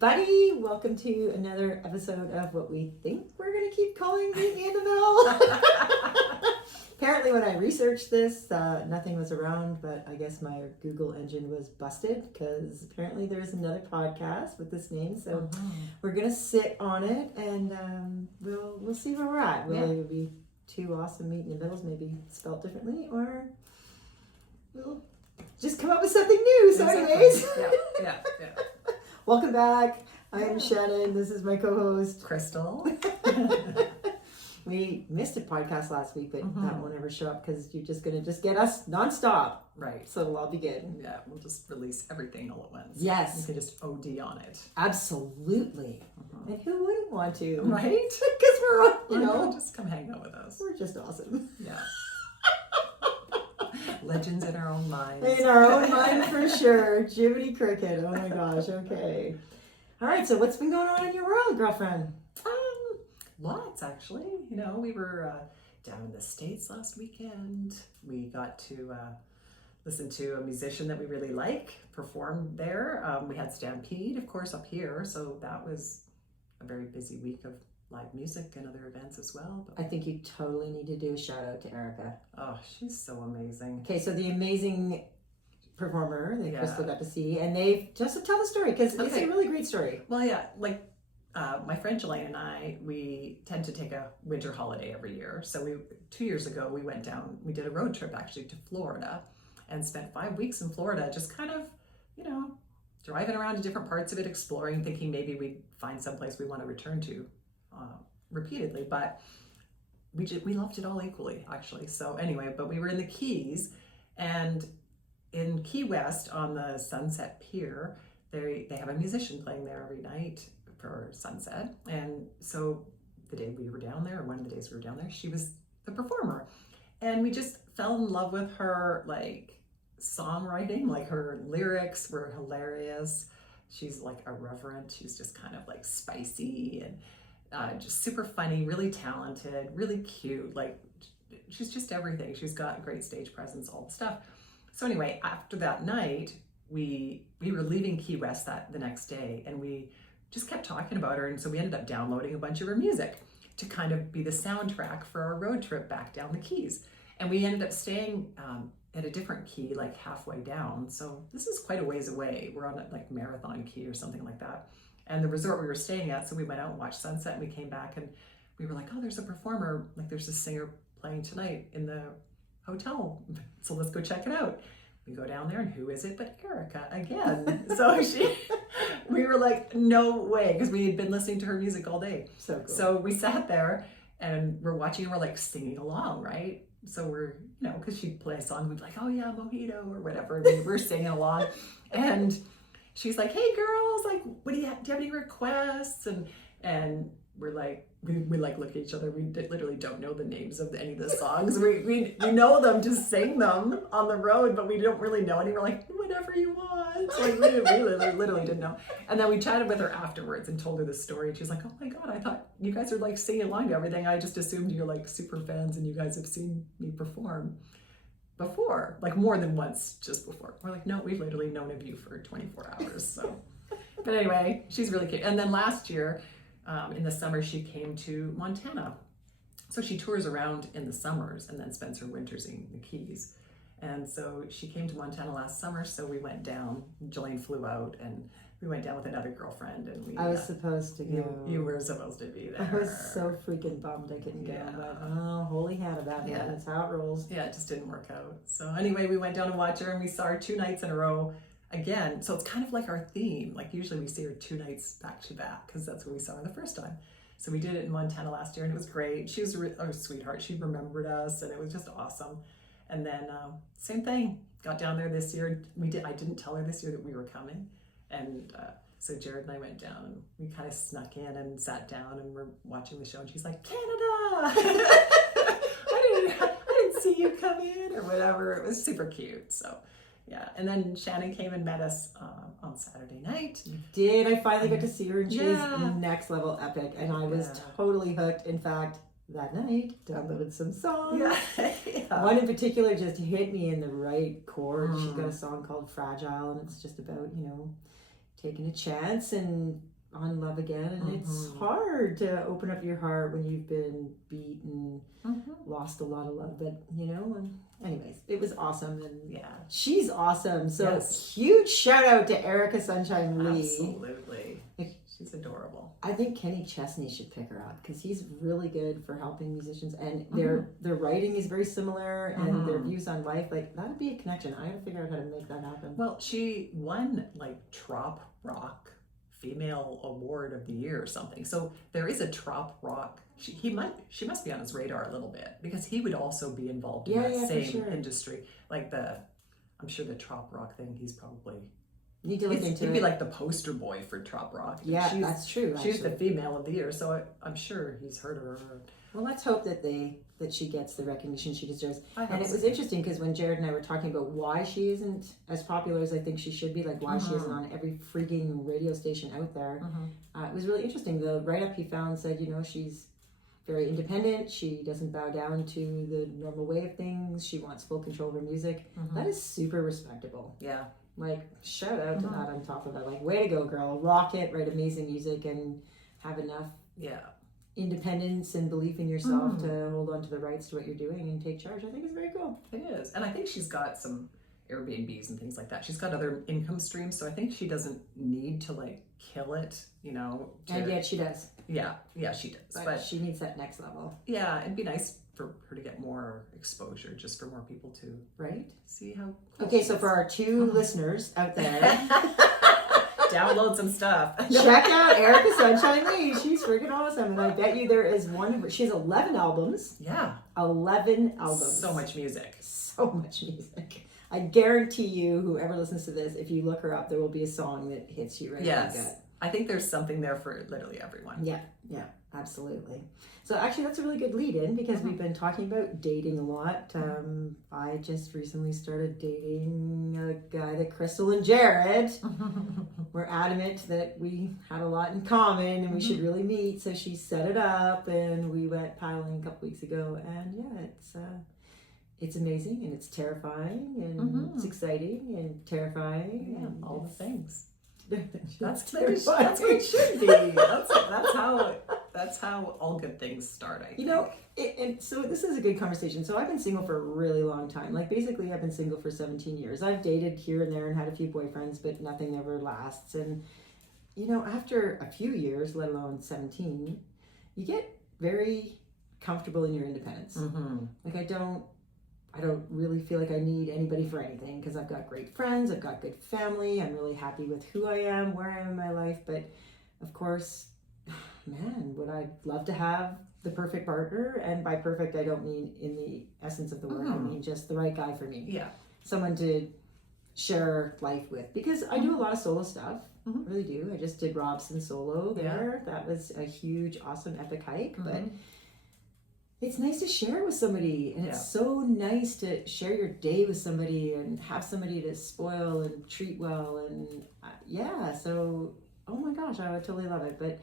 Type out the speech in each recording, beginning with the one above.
everybody. Welcome to another episode of what we think we're going to keep calling Meet Me in the Middle. Apparently when I researched this, nothing was around, but I guess my Google engine was busted because apparently there's another podcast with this name. So we're going to sit on it and we'll see where we're at. Will it be two awesome Meet in the Middles, maybe spelled differently, or we'll just come up with something new. So anyways. Yeah. Welcome back. I'm Shannon. This is my co-host, Crystal. We missed a podcast last week, but that won't ever show up because you're just going to get us nonstop. Right. So it'll all be good. Yeah, we'll just release everything all at once. Yes. You can just OD on it. Absolutely. And who wouldn't want to? Right? Because we're, just come hang out with us. we're just awesome. Yeah. Legends in our own minds. In our own mind for sure. Jiminy Cricket. Oh my gosh. Okay. All right. So what's been going on in your world, girlfriend? Lots, actually. You know, we were down in the States last weekend. We got to listen to a musician that we really like perform there. We had Stampede, of course, up here. So that was a very busy week of live music and other events as well. I think you totally need to do a shout out to Erica. Oh, she's so amazing. Okay, so the amazing performer that Crystal got to see, and they just tell the story because it's a really great story. Well, yeah, like my friend Jelaine and I, we tend to take a winter holiday every year. So 2 years ago, we went down, we did a road trip actually to Florida and spent 5 weeks in Florida, just kind of, driving around to different parts of it, exploring, thinking maybe we'd find someplace we want to return to repeatedly. But we loved it all equally, actually. So anyway, but we were in the Keys, and in Key West on the Sunset Pier, they have a musician playing there every night for sunset. And so the day we were down there, or one of the days we were down there, she was the performer. And we just fell in love with her, like, songwriting. Like, her lyrics were hilarious. She's like irreverent. She's just kind of like spicy and just super funny, really talented, really cute. Like, she's just everything. She's got great stage presence, all the stuff. So anyway, after that night, we were leaving Key West the next day, and we just kept talking about her. And so we ended up downloading a bunch of her music to kind of be the soundtrack for our road trip back down the Keys. And we ended up staying at a different key, like halfway down. So this is quite a ways away. We're on like Marathon Key or something like that. And the resort we were staying at, so we went out and watched sunset, and we came back and we were like, oh, there's a performer, like there's a singer playing tonight in the hotel. So let's go check it out. We go down there, and who is it but Erica again? So we were like, no way, because we had been listening to her music all day. So cool. So we sat there and we're watching, and we're like singing along, right? So we're, because she'd play a song, we'd be like, oh yeah, Mojito or whatever. And we're singing along, and she's like, hey girls, like, do you have any requests? And we're like, we like look at each other. We literally don't know the names of any of the songs. We know them to sing them on the road, but we don't really know any. We're like, whatever you want. Like, we literally didn't know. And then we chatted with her afterwards and told her this story. And she's like, oh my God, I thought you guys are like singing along to everything. I just assumed you're like super fans and you guys have seen me perform before, like more than once just before. We're like, no, we've literally known of you for 24 hours. So, but anyway, she's really cute. And then last year, in the summer, she came to Montana. So she tours around in the summers and then spends her winters in the Keys. And so she came to Montana last summer, so we went down. Jelaine flew out, and we went down with another girlfriend. And I was supposed to go. You were supposed to be there. I was so freaking bummed I couldn't go, but holy hat about that. That's how it rolls. Yeah, it just didn't work out. So anyway, we went down to watch her, and we saw her 2 nights in a row. Again, so it's kind of like our theme. Like usually we see her 2 nights back to back because that's where we saw her the first time. So we did it in Montana last year, and it was great. She was a sweetheart. She remembered us, and it was just awesome. And then same thing. Got down there this year. I didn't tell her this year that we were coming, and so Jared and I went down, and we kind of snuck in and sat down, and we're watching the show. And she's like, Canada. I didn't see you come in or whatever. It was super cute. So. Yeah, and then Shannon came and met us on Saturday night. I finally got to see her, and she was next level epic, and I was totally hooked. In fact, that night, downloaded some songs. One in particular just hit me in the right chord. She's got a song called Fragile, and it's just about, taking a chance and on love again. And it's hard to open up your heart when you've been beaten, lost a lot of love. But, anyways, it was awesome. And she's awesome. So huge shout out to Erica Sunshine Lee. Absolutely. She's adorable. I think Kenny Chesney should pick her up because he's really good for helping musicians, and their writing is very similar, and their views on life, like that'd be a connection. I gotta figure out how to make that happen. Well, she won like Trop Rock Female Award of the Year or something. So there is a Trop Rock. She must be on his radar a little bit because he would also be involved in that same industry. Like I'm sure the Trop Rock thing. He's probably. Need to look into it. He'd be like the poster boy for Trop Rock. Yeah, that's true. She's the female of the year, so I'm sure he's heard of her. Well, let's hope that she gets the recognition she deserves. And it was so. Interesting because when Jared and I were talking about why she isn't as popular as I think she should be, like why she isn't on every freaking radio station out there, it was really interesting. The write-up he found said, she's very independent. She doesn't bow down to the normal way of things. She wants full control of her music. That is super respectable. Yeah. Like, shout out to that on top of that. Like, way to go, girl. Rock it, write amazing music, and have enough independence and belief in yourself to hold on to the rights to what you're doing and take charge. I think it's very cool. It is. And I think she's got some Airbnbs and things like that. She's got other income streams, so I think she doesn't need to, like, kill it, And yet she does. Yeah, she does. But she needs that next level. Yeah, it'd be nice for her to get more exposure, just for more people to see how cool so for our two listeners out there, download some stuff. Check out Erica Sunshine Lee. She's freaking awesome, and I bet you there is one of her. She has 11 albums. Yeah, 11 albums. So much music. So much music. I guarantee you, whoever listens to this, if you look her up, there will be a song that hits you right in the gut. I think there's something there for literally everyone. Yeah, absolutely. So actually, that's a really good lead-in because we've been talking about dating a lot. I just recently started dating a guy that Crystal and Jared were adamant that we had a lot in common and we should really meet. So she set it up and we went paddling a couple weeks ago. And it's amazing and it's terrifying and it's exciting and terrifying. Yeah, and all the things. That's what it should be. That's how all good things start, I think. And so this is a good conversation. So I've been single for a really long time. Like basically I've been single for 17 years. I've dated here and there and had a few boyfriends, but nothing ever lasts. And, after a few years, let alone 17, you get very comfortable in your independence. Like I don't really feel like I need anybody for anything because I've got great friends, I've got good family, I'm really happy with who I am, where I am in my life. But of course, man, would I love to have the perfect partner? And by perfect, I don't mean in the essence of the word, I mean just the right guy for me. Yeah. Someone to share life with. Because I do a lot of solo stuff, I really do. I just did Robson solo there. That was a huge, awesome, epic hike. But it's nice to share with somebody, and it's so nice to share your day with somebody and have somebody to spoil and treat well, and so oh my gosh, I would totally love it. But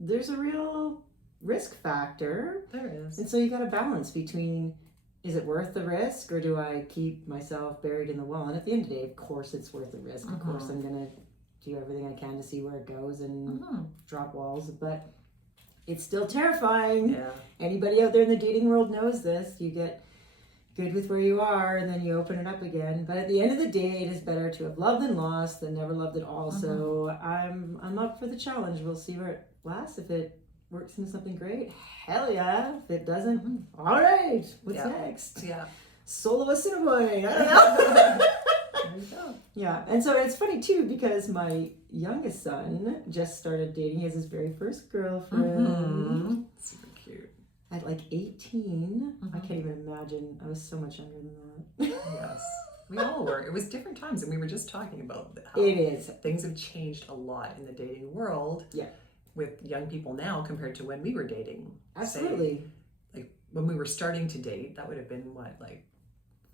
there's a real risk factor. There is. And so you got to balance between, is it worth the risk or do I keep myself buried in the wall? And at the end of the day, of course it's worth the risk. Of course I'm going to do everything I can to see where it goes and drop walls, but it's still terrifying. Yeah. Anybody out there in the dating world knows this. You get good with where you are and then you open it up again. But at the end of the day, it is better to have loved and lost than never loved at all. So I'm up for the challenge. We'll see where it lasts. If it works into something great, hell yeah. If it doesn't, all right. What's next? Yeah. Soloist in a boy. I don't know. There you go. Yeah, and so it's funny too because my youngest son just started dating. He has his very first girlfriend. Super cute. At like 18. I can't even imagine. I was so much younger than that. Yes. We all were. It was different times, and we were just talking about how things have changed a lot in the dating world. Yeah. With young people now compared to when we were dating. Absolutely. Like when we were starting to date, that would have been what, like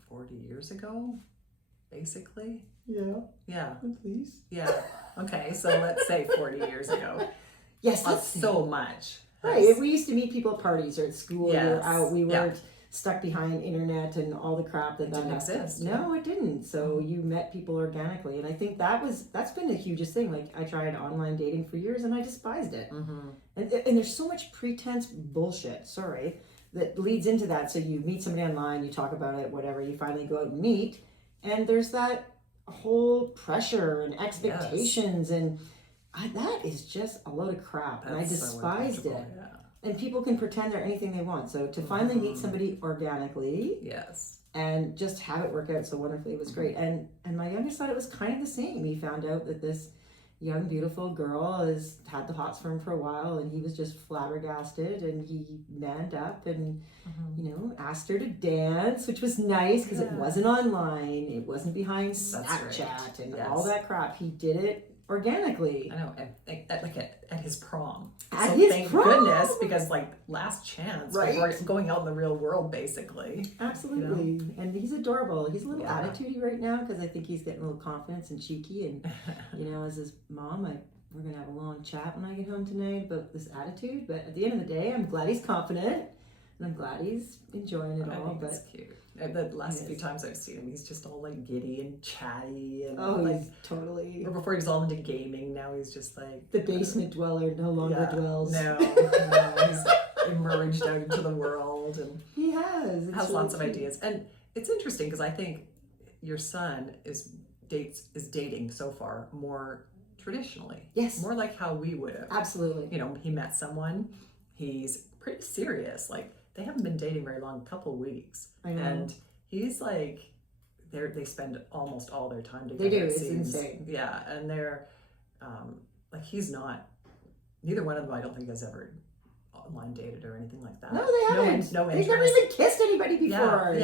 40 years ago, basically? Yeah. Yeah. At least. Yeah. Okay, so let's say 40 years ago. Yes, that's so much. Right. If we used to meet people at parties or at school, we were out, we weren't stuck behind internet and all the crap that didn't has. exist. No, it didn't. So you met people organically, and I think that's been the hugest thing. Like I tried online dating for years, and I despised it. And there's so much pretense bullshit. Sorry. That leads into that. So you meet somebody online, you talk about it, whatever. You finally go out and meet, and there's that whole pressure and expectations, and that is just a load of crap. And I despised it. Yeah. And people can pretend they're anything they want. So to finally meet somebody organically, and just have it work out so wonderfully was great. And my youngest thought it was kind of the same. He found out that this young beautiful girl has had the hots for him for a while, and he was just flabbergasted, and he manned up and asked her to dance, which was nice because it wasn't online, it wasn't behind Snapchat and all that crap. He did it organically. I know, at his prom. At his thank prom? goodness, because like last chance Right? before going out in the real world, basically. Absolutely. And he's adorable. He's a little attitudey right now because I think he's getting a little confidence and cheeky. And as his mom, we're gonna have a long chat when I get home tonight about this attitude. But at the end of the day, I'm glad he's confident and I'm glad he's enjoying it all. But it's cute. The last few times I've seen him, he's just all like giddy and chatty and he's totally. Before he was all into gaming, now he's just like the basement dweller no longer dwells. No, he's emerged out into the world, and he has really lots of ideas. And it's interesting because I think your son is dating so far more traditionally. Yes, more like how we would have. Absolutely. He met someone. He's pretty serious. Like they haven't been dating very long, a couple of weeks. I know. And he's like, they spend almost all their time together. They do. It's insane. Yeah, and they're like he's not. Neither one of them, I don't think, has ever online dated or anything like that. No, they haven't. No They've interest. never even kissed anybody before.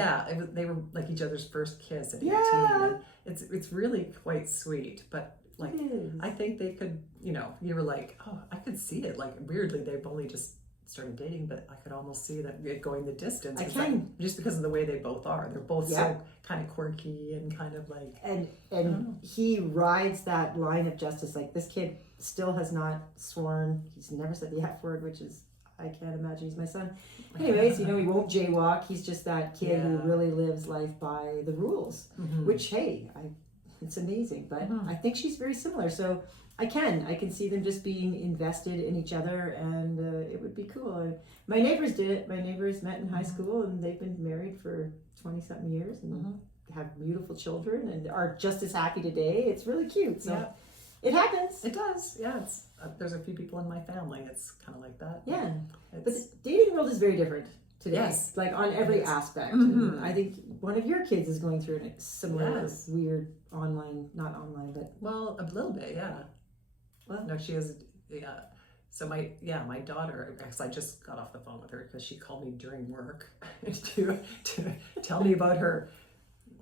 They were like each other's first kiss at 18. Yeah. And it's really quite sweet, but like I think they could. You were like, oh, I could see it. Like weirdly, they've only just started dating, but I could almost see that it going the distance. I can. Just because of the way they both are. They're both so kind of quirky and kind of like... And he rides that line of justice. Like this kid still has not sworn. He's never said the F word, which is, I can't imagine he's my son. Anyways, he won't jaywalk. He's just that kid who really lives life by the rules, which, hey, it's amazing. But I think she's very similar. So I can see them just being invested in each other, and it would be cool. My neighbors did it. My neighbors met in high school, and they've been married for 20-something years and have beautiful children and are just as happy today. It's really cute. So it happens. It does. Yeah. It's there's a few people in my family. It's kind of like that. Yeah. But the dating world is very different today. Yes. Like on every aspect. And I think one of your kids is going through a similar weird online, not online, but... Well, a little bit, yeah. Well, no, she is, So my daughter, because I just got off the phone with her because she called me during work to tell me about her,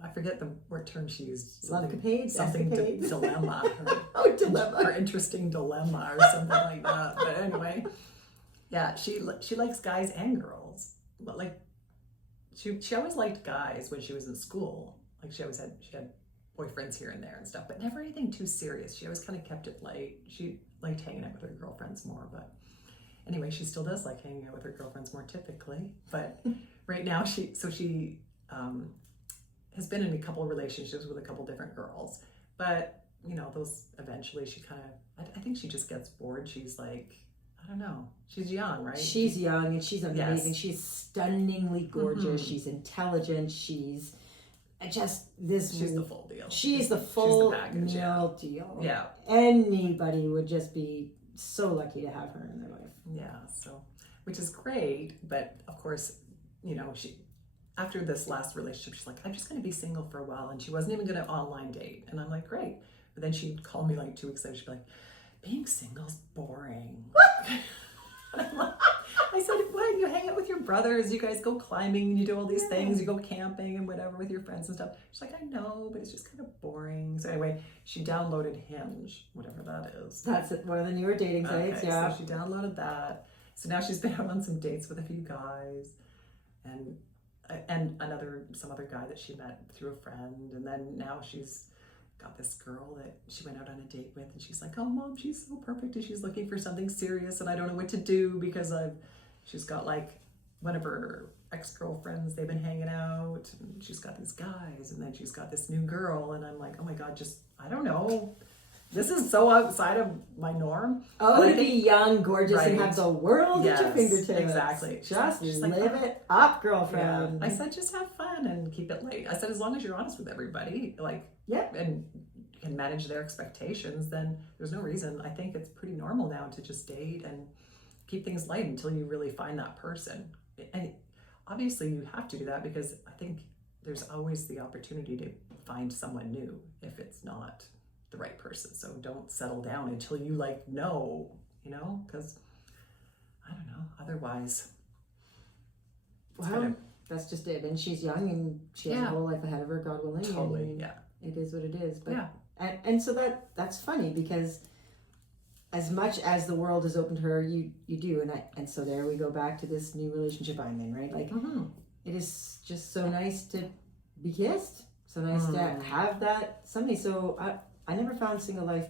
I forget what term she used. Something dilemma. Dilemma. Her interesting dilemma or something like that. But anyway, she likes guys and girls. But like, she always liked guys when she was in school. Like she had boyfriends here and there and stuff, but never anything too serious. She always kind of kept it light. She liked hanging out with her girlfriends more, but anyway, she still does like hanging out with her girlfriends more typically. But right now she has been in a couple of relationships with a couple different girls, but those eventually she kind of, I think she just gets bored. She's like, I don't know. She's young, right? She's young and she's amazing. Yes. She's stunningly gorgeous. She's intelligent. She's the full deal. She's the full meal deal. Yeah. Anybody would just be so lucky to have her in their life. Yeah, so which is great, but of course, she after this last relationship, she's like, I'm just gonna be single for a while, and she wasn't even gonna online date. And I'm like, great. But then she'd call me like 2 weeks later, she'd be like, being single's boring. I said, what? You hang out with your brothers, you guys go climbing, you do all these things, you go camping and whatever with your friends and stuff. She's like, I know, but it's just kind of boring. So anyway, she downloaded Hinge, whatever that is. That's one of the newer dating sites, yeah. So she downloaded that. So now she's been out on some dates with a few guys and some other guy that she met through a friend. And then now she's got this girl that she went out on a date with, and she's like, oh mom, she's so perfect, and she's looking for something serious, and I don't know what to do because she's got like one of her ex-girlfriends, they've been hanging out, and she's got these guys, and then she's got this new girl, and I'm like, oh my God, just, I don't know. This is so outside of my norm. Oh, But I to be think- young, gorgeous, and Right. have the world at your Yes, fingertips. exactly. Just She's like, live "Oh." it up, Yeah. girlfriend. I said, just have fun and keep it light. I said, as long as you're honest with everybody, like, Yeah. and can manage their expectations, then there's no reason. I think it's pretty normal now to just date and keep things light until you really find that person. And obviously you have to do that because I think there's always the opportunity to find someone new if it's not the right person. So don't settle down until you like know, because I don't know, otherwise it's Well, kind of that's just it. And she's young and she has a Yeah. whole life ahead of her, God willing. totally, and yeah. It is what it is. But Yeah. and so that's funny because as much as the world has opened her, you do, and so there we go back to this new relationship I'm in, right? Like Mm-hmm. it is just so nice to be kissed, so nice to have that somebody. So I never found single life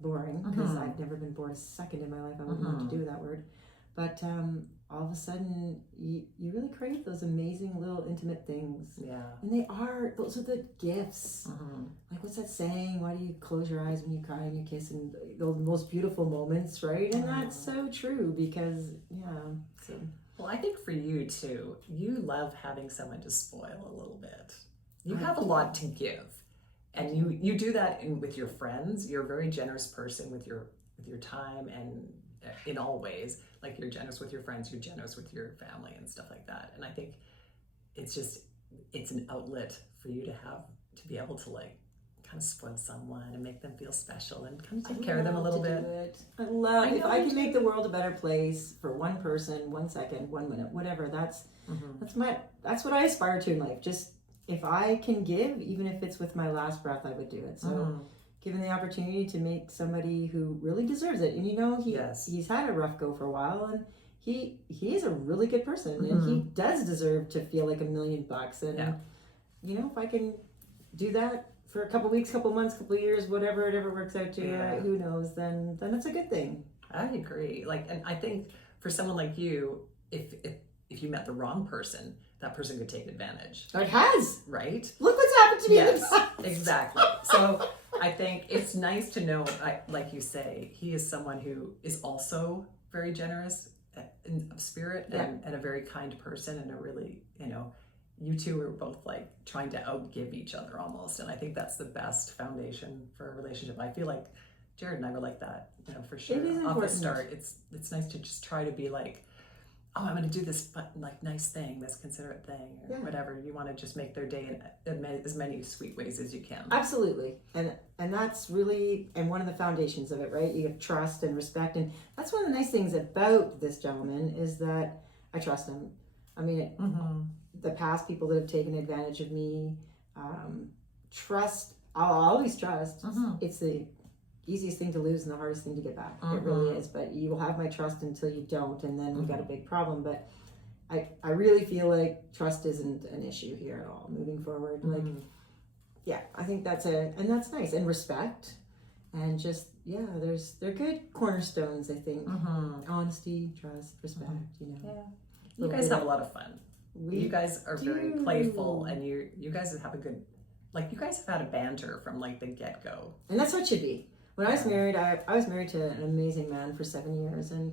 boring because I've never been bored a second in my life. I wouldn't know what to do with that word, but all of a sudden you really crave those amazing little intimate things. Yeah. And those are the gifts. Like, what's that saying? Why do you close your eyes when you cry and you kiss? And those most beautiful moments, right? And that's so true because, So. Well, I think for you too, you love having someone to spoil a little bit. You have a lot to give. And you do that with your friends. You're a very generous person with your time and in all ways. Like you're generous with your friends, you're generous with your family and stuff like that. And I think it's an outlet for you to be able to like kind of spoil someone and make them feel special and kind of take care of them a little bit. I love I if know I you can do. make the world a better place for one person, 1 second, 1 minute, whatever. That's what I aspire to in life. Just if I can give, even if it's with my last breath, I would do it. So given the opportunity to make somebody who really deserves it, and he's had a rough go for a while, and he is a really good person, and he does deserve to feel like $1 million. And if I can do that for a couple weeks, couple months, couple years, whatever it ever works out to, who knows? Then it's a good thing. I agree. And I think for someone like you, if you met the wrong person, that person could take advantage. It has. Right? Look what's happened to me. in the Yes, past. exactly. So I think it's nice to know, like you say, he is someone who is also very generous in spirit and a very kind person and a really, you two are both like trying to outgive each other almost. And I think that's the best foundation for a relationship. I feel like Jared and I were like that, for sure. It is Off the important. start, it's nice to just try to be like, oh, I'm going to do this like nice thing, this considerate thing, or whatever. You want to just make their day in as many sweet ways as you can. Absolutely. And that's really, and one of the foundations of it, right? You have trust and respect. And that's one of the nice things about this gentleman is that I trust him. I mean, the past people that have taken advantage of me, I'll always trust. It's the easiest thing to lose and the hardest thing to get back. It really is. But you will have my trust until you don't, and then we got a big problem. But I really feel like trust isn't an issue here at all moving forward. I think that's nice. And respect, and just they're good cornerstones. I think honesty, trust, respect. You guys have a lot of fun. You guys are very do. playful, and you guys have a good, you guys have had a banter from like the get-go. And that's what it should be. When I was married, I was married to an amazing man for 7 years. And,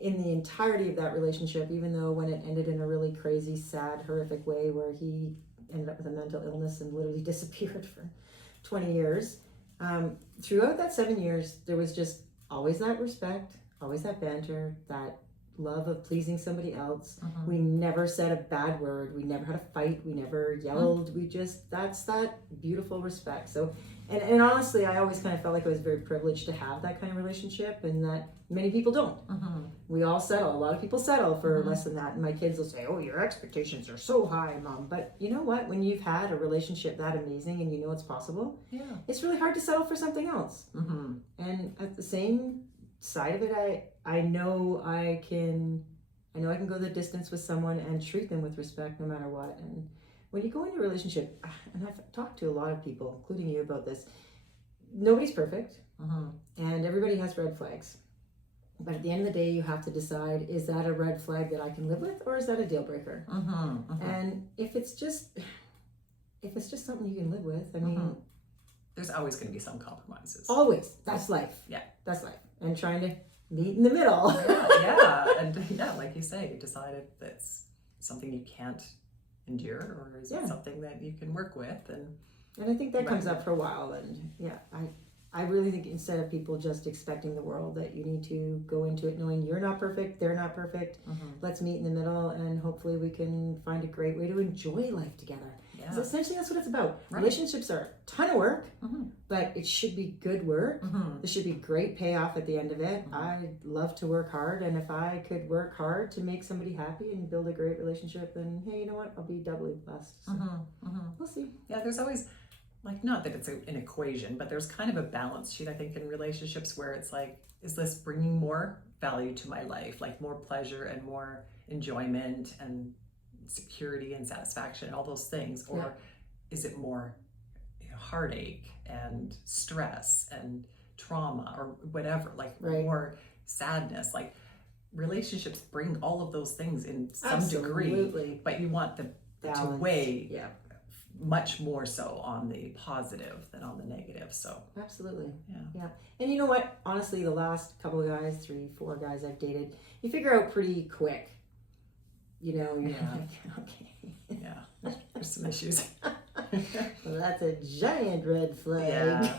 in the entirety of that relationship, even though when it ended in a really crazy, sad, horrific way where he ended up with a mental illness and literally disappeared for 20 years, throughout that 7 years, there was just always that respect, always that banter, that love of pleasing somebody else. We never said a bad word. We never had a fight. We never yelled. That's that beautiful respect. So, and honestly, I always kind of felt like I was very privileged to have that kind of relationship, and that many people don't. We all settle. A lot of people settle for less than that. And my kids will say, "Oh, your expectations are so high, Mom." But you know what? When you've had a relationship that amazing and you know it's possible, it's really hard to settle for something else. And at the same side of it, I know I can go the distance with someone and treat them with respect no matter what. And when you go into a relationship, and I've talked to a lot of people, including you, about this, nobody's perfect, and everybody has red flags. But at the end of the day, you have to decide, is that a red flag that I can live with, or is that a deal breaker? And if it's just something you can live with, I mean, there's always going to be some compromises. Always. That's life. Yeah. That's life. And trying to meet in the middle. And like you say, you decide if that's something you can't endure, or is it something that you can work with, and I think that comes up for a while. And I really think instead of people just expecting the world, that you need to go into it knowing you're not perfect, they're not perfect. Let's meet in the middle, and hopefully we can find a great way to enjoy life together. Because essentially that's what it's about. Relationships are a ton of work, but it should be good work. There should be great payoff at the end of it. I love to work hard, and if I could work hard to make somebody happy and build a great relationship, then hey, you know what? I'll be doubly blessed. So we'll see. Yeah, there's always, like, not that it's an equation, but there's kind of a balance sheet, I think, in relationships where it's like, is this bringing more value to my life, like more pleasure and more enjoyment and security and satisfaction and all those things, or is it more heartache and stress and trauma or whatever, like more sadness? Like, relationships bring all of those things in some degree, but you want the to weigh much more so on the positive than on the negative. So absolutely. And you know what, honestly, the last couple of guys, 3-4 guys I've dated, you figure out pretty quick, you know, you're like, okay, there's some issues. Well, that's a giant red flag.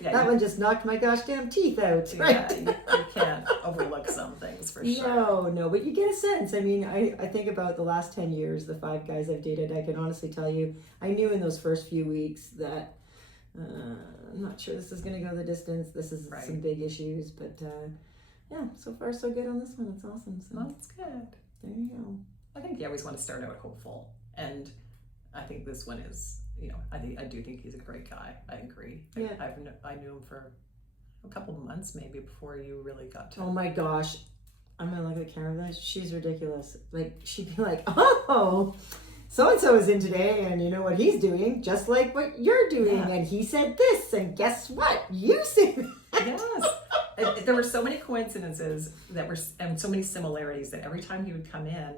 That one just knocked my gosh damn teeth out. Right? You can't overlook some things for sure. No, but you get a sense. I mean, I think about the last 10 years, the 5 guys I've dated, I can honestly tell you, I knew in those first few weeks that I'm not sure this is going to go the distance. This is some big issues, but so far so good on this one. It's awesome. So that's good. There you go. I think you always want to start out hopeful, and I think this one is, I do think he's a great guy. I agree. Yeah. I knew him for a couple of months maybe before you really got to. Oh my gosh, I'm gonna look at the camera. She's ridiculous. Like, she'd be like, oh, so and so is in today, and you know what he's doing, just like what you're doing, and he said this, and guess what? You said that. Yes. There were so many coincidences and so many similarities that every time he would come in,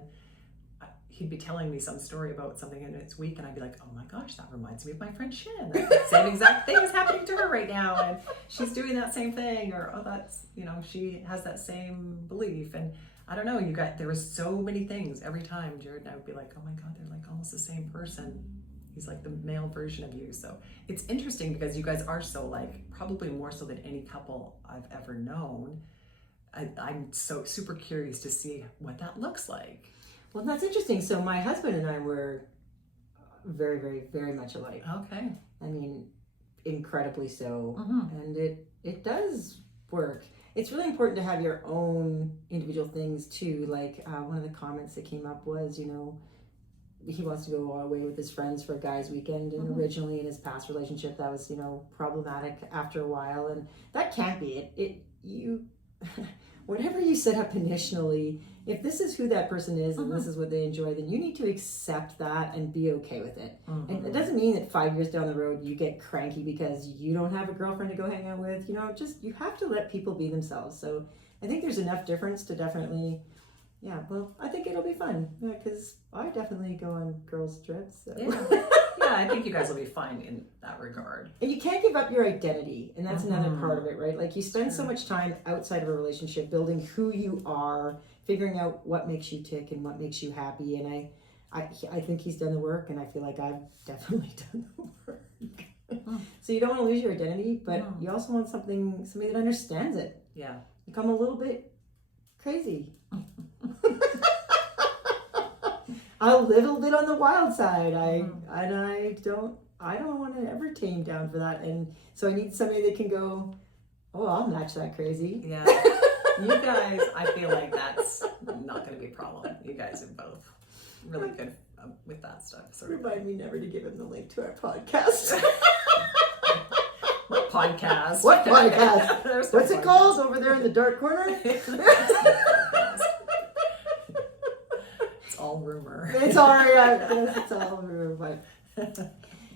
he'd be telling me some story about something in its week, and I'd be like, oh my gosh, that reminds me of my friend Shin. The same exact thing is happening to her right now, and she's doing that same thing, or that's, she has that same belief. And I don't know, there was so many things every time. Jared and I would be like, oh my God, they're like almost the same person. He's like the male version of you. So it's interesting because you guys are so like, probably more so than any couple I've ever known. I'm so super curious to see what that looks like. Well, that's interesting. So my husband and I were very, very, very much alike. Okay. I mean, incredibly so. And it does work. It's really important to have your own individual things too. Like one of the comments that came up was, he wants to go away with his friends for a guy's weekend, and originally in his past relationship that was, problematic after a while, and that can't be you whatever you set up initially, if this is who that person is and this is what they enjoy, then you need to accept that and be okay with it. And it doesn't mean that 5 years down the road you get cranky because you don't have a girlfriend to go hang out with. You have to let people be themselves. So I think there's enough difference to definitely, I think it'll be fun. Yeah, because I definitely go on girls' trips. So. Yeah, I think you guys will be fine in that regard. And you can't give up your identity, and that's another part of it, right? Like, you spend so much time outside of a relationship building who you are, figuring out what makes you tick and what makes you happy. And I think he's done the work, and I feel like I've definitely done the work. So you don't want to lose your identity, but you also want somebody that understands it. Yeah. Become a little bit crazy. I'll live a little bit on the wild side. I don't want to ever tame down for that. And so I need somebody that can go, oh, I'll match that crazy. Yeah. You guys, I feel like that's not going to be a problem. You guys are both really good with that stuff. So remind me never to give him the link to our podcast. What podcast? What podcast? What's it called over there in the dark corner? All rumor. It's all rumor. But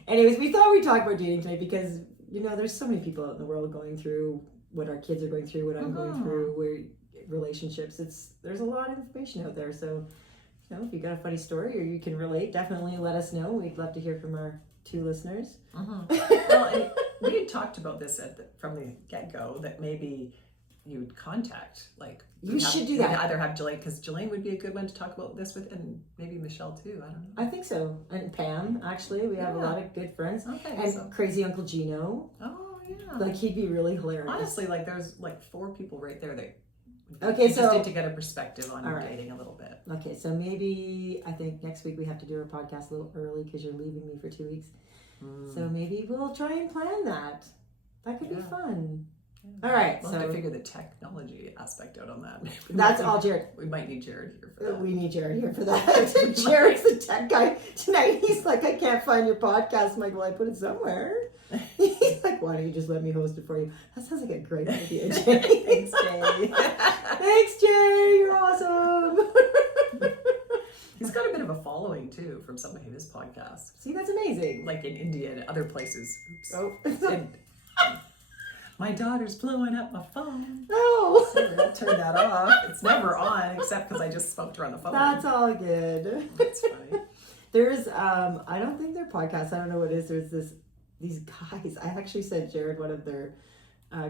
anyways, we thought we'd talk about dating tonight because there's so many people out in the world going through what our kids are going through, what I'm going through, relationships. There's a lot of information out there. So, if you got a funny story or you can relate, definitely let us know. We'd love to hear from our 2 listeners. Well, and we had talked about this from the get-go, that maybe you would contact, you should do that. You'd either have Jelaine, because Jelaine would be a good one to talk about this with, and maybe Michelle too. I don't know. I think so. And Pam, actually, we have a lot of good friends. Okay. And Crazy Uncle Gino. Oh yeah. He'd be really hilarious. Honestly, there's 4 people right there that. Okay, you so just need to get a perspective on your right. dating a little bit. Okay, so maybe I think next week we have to do our podcast a little early because you're leaving me for 2 weeks. So maybe we'll try and plan that. That could be fun. Yeah. All right, We'll have to figure the technology aspect out on that. That's all Jared. We might need Jared here for that. We need Jared here for that. Jared's the tech guy tonight. He's like, I can't find your podcast. I'm like, well, I put it somewhere. He's like, why don't you just let me host it for you? That sounds like a great idea, Jay. Thanks, Jay. Thanks, Jay. You're awesome. He's got a bit of a following too from some of his podcasts. See, that's amazing. Like in India and other places. Oops. Oh. And my daughter's blowing up my phone. No. So I'll turn that off. It's never on except because I just spoke to her on the phone. That's all good. That's funny. There's, I don't think they're podcasts. I don't know what it is. There's these guys. I actually sent Jared one of their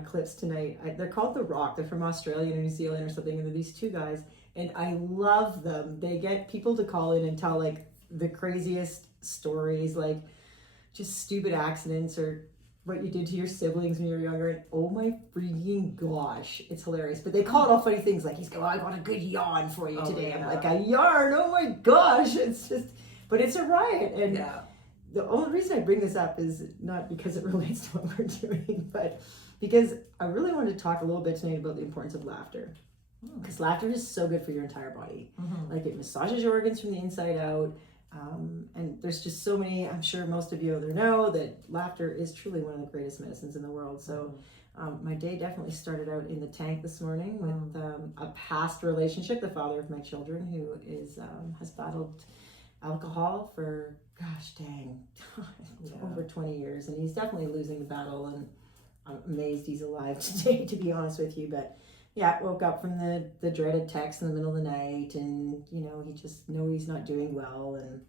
clips tonight. They're called The Rock. They're from Australia or New Zealand or something. And they're these 2 guys. And I love them. They get people to call in and tell the craziest stories, just stupid accidents or what you did to your siblings when you were younger. And oh my freaking gosh, it's hilarious. But they call it all funny things he's going, I got a good yarn for you today. Yeah. I'm like, a yarn? Oh my gosh. It's just, but it's a riot. And the only reason I bring this up is not because it relates to what we're doing, but because I really wanted to talk a little bit tonight about the importance of laughter. Because laughter is so good for your entire body. It massages your organs from the inside out. And there's just so many, I'm sure most of you know that laughter is truly one of the greatest medicines in the world. So my day definitely started out in the tank this morning with a past relationship, the father of my children, who has battled alcohol for, gosh dang, over 20 years. And he's definitely losing the battle. And I'm amazed he's alive today, to be honest with you. But yeah, woke up from the dreaded text in the middle of the night, and he just knows he's not doing well, and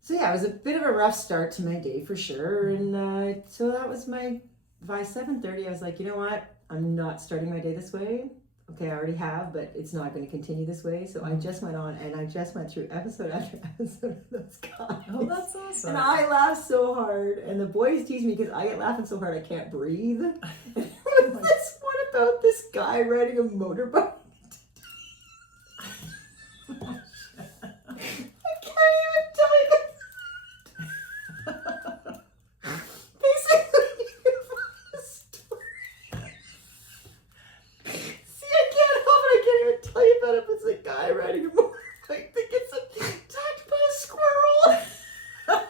so yeah, it was a bit of a rough start to my day for sure. And so that was by 7:30 I was like, you know what, I'm not starting my day this way. Okay, I already have, but it's not going to continue this way. So I just went on and I just went through episode after episode of those guys. Oh, that's awesome. And I laughed so hard, and the boys tease me because I get laughing so hard I can't breathe. This one about this guy riding a motorbike. I can't even tell you. Basically, the story. See, I can't help it. I can't even tell you about it. But it's a guy riding a motorbike that gets attacked by a squirrel. What?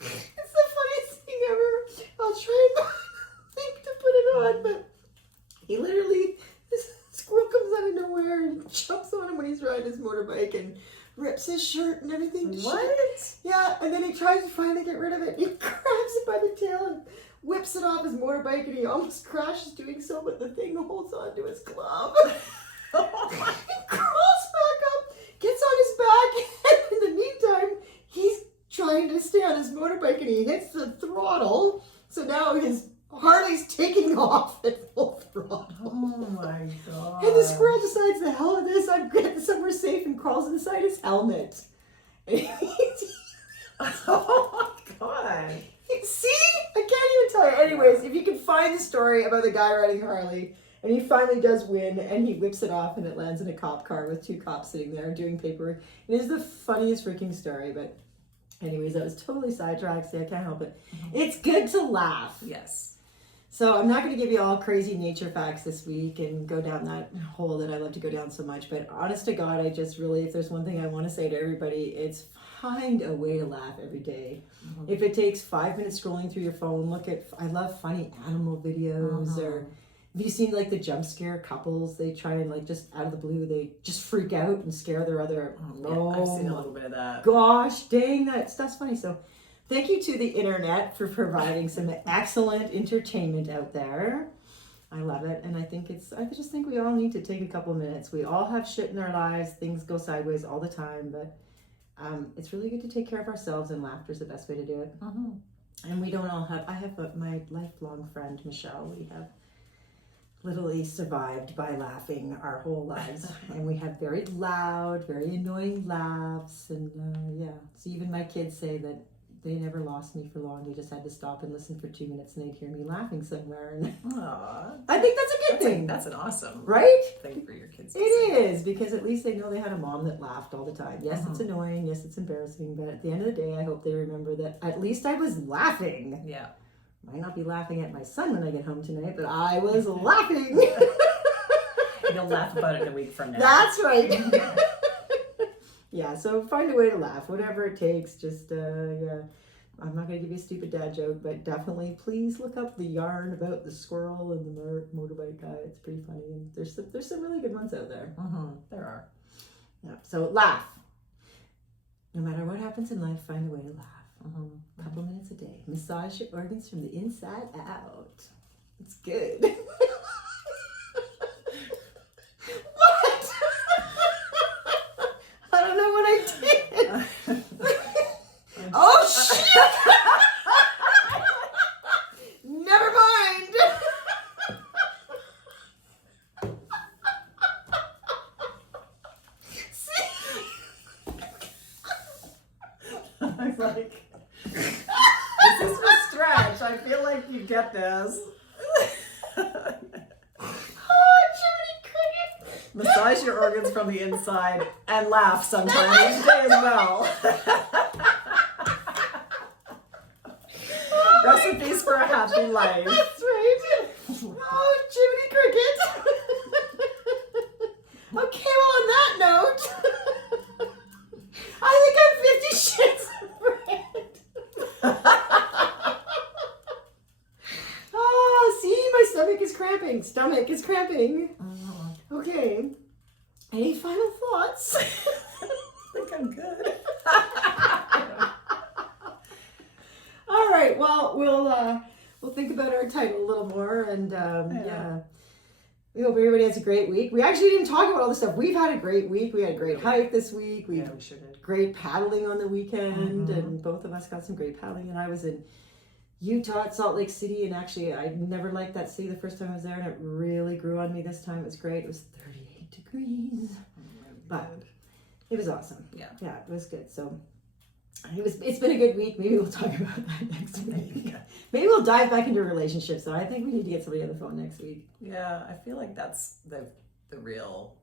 It's the funniest thing ever. I'll try and think to put it on, but he literally, this squirrel comes out of nowhere and jumps on him when he's riding his motorbike and rips his shirt and everything. What? Yeah, and then he tries to finally get rid of it. He grabs it by the tail and whips it off his motorbike, and he almost crashes doing so, but the thing holds on to his glove. He crawls back up, gets on his back, and in the meantime, he's trying to stay on his motorbike, and he hits the throttle. So now his Harley's taking off at full throttle. Oh my god. And the squirrel decides, the hell of this, I'm getting somewhere safe, and crawls inside his helmet. Oh my god. See? I can't even tell you. Anyways, if you can find the story about the guy riding Harley, and he finally does win, and he whips it off, and it lands in a cop car with 2 cops sitting there doing paperwork. It is the funniest freaking story, but anyways, that was totally sidetracked. See, I can't help it. It's good to laugh. Yes. So I'm not going to give you all crazy nature facts this week and go down that hole that I love to go down so much. But honest to God, I just really, if there's one thing I want to say to everybody, it's find a way to laugh every day. If it takes 5 minutes scrolling through your phone, I love funny animal videos. Or have you seen the jump scare couples? They try and just out of the blue, they just freak out and scare their other. Yeah, I've seen a little bit of that. Gosh, dang, that stuff's funny. So Thank you to the internet for providing some excellent entertainment out there. I love it, and I just think we all need to take a couple of minutes. We all have shit in our lives, things go sideways all the time, but it's really good to take care of ourselves, and laughter is the best way to do it. And we don't all have, I have my lifelong friend, Michelle, we have literally survived by laughing our whole lives. And we have very loud, very annoying laughs, and so even my kids say that they never lost me for long. They just had to stop and listen for 2 minutes, and they'd hear me laughing somewhere. And I think that's a good thing. That's an awesome thing for your kids to It see. is, because at least they know they had a mom that laughed all the time. Yes, it's annoying. Yes, it's embarrassing. But at the end of the day, I hope they remember that at least I was laughing. Yeah. Might not be laughing at my son when I get home tonight, but I was laughing. You'll laugh about it in a week from now. That's right. Yeah, so find a way to laugh, whatever it takes. Just, I'm not going to give you a stupid dad joke, but definitely please look up the yarn about the squirrel and the motorbike guy. It's pretty funny. And there's some really good ones out there. There are. Yeah, so laugh. No matter what happens in life, find a way to laugh. A couple minutes a day. Massage your organs from the inside out. It's good. I don't know what I did. Oh shit! Never mind. I was like, this is a stretch. I feel like you get this. Massage your organs from the inside and laugh sometime each day as well. Recipes for a happy life. That's right. Oh, Jiminy Cricket. Okay, well, on that note, I think I'm 50 shits of bread. Oh, see, my stomach is cramping. Stomach is cramping. Okay. Any final thoughts? I think I'm good. All right. Well, we'll think about our title a little more, and we hope everybody has a great week. We actually didn't talk about all this stuff. We've had a great week. We had a great hike this week. We sure did. Great paddling on the weekend, and both of us got some great paddling. And I was in Utah at Salt Lake City, and actually I never liked that city the first time I was there, and it really grew on me this time. It was great. It was 38 degrees, but it was awesome. Yeah, it was good. So it's been a good week. Maybe we'll talk about that next week. Maybe we'll dive back into relationships, though. I think we need to get somebody on the phone next week. Yeah, I feel like that's the real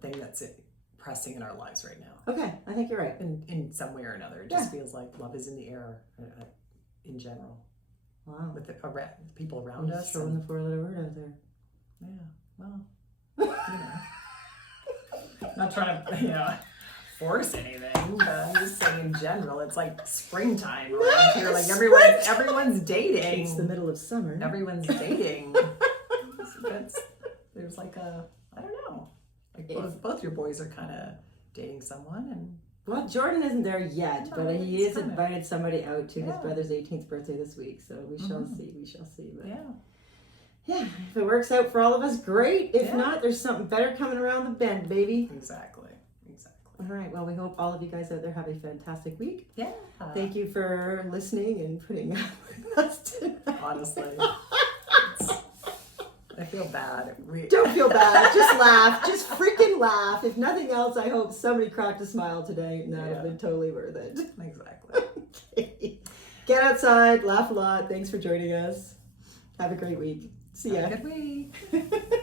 thing that's pressing in our lives right now. Okay, I think you're right. In some way or another, it just feels like love is in the air in general. Wow. With the people around us. Throwing the four-letter word out there. Yeah, well, not trying to, force anything, but I'm just saying in general, it's like springtime around here. Like everyone's dating. It's the middle of summer. Everyone's dating. There's like I don't know. Like both your boys are kind of dating someone, and well, Jordan isn't there yet, but he has invited somebody out to his Yeah. brother's 18th birthday this week, so we shall see. We shall see. But yeah, if it works out for all of us, great. If Yeah. not, there's something better coming around the bend, baby. exactly. All right. Well, we hope all of you guys out there have a fantastic week. Yeah. Thank you for listening and putting up with us tonight. Honestly, I feel bad. Don't feel bad. Just laugh. Just freaking laugh. If nothing else, I hope somebody cracked a smile today, and that would have been totally worth it. Exactly. Okay. Get outside. Laugh a lot. Thanks for joining us. Have a great week. See ya. Have a good week.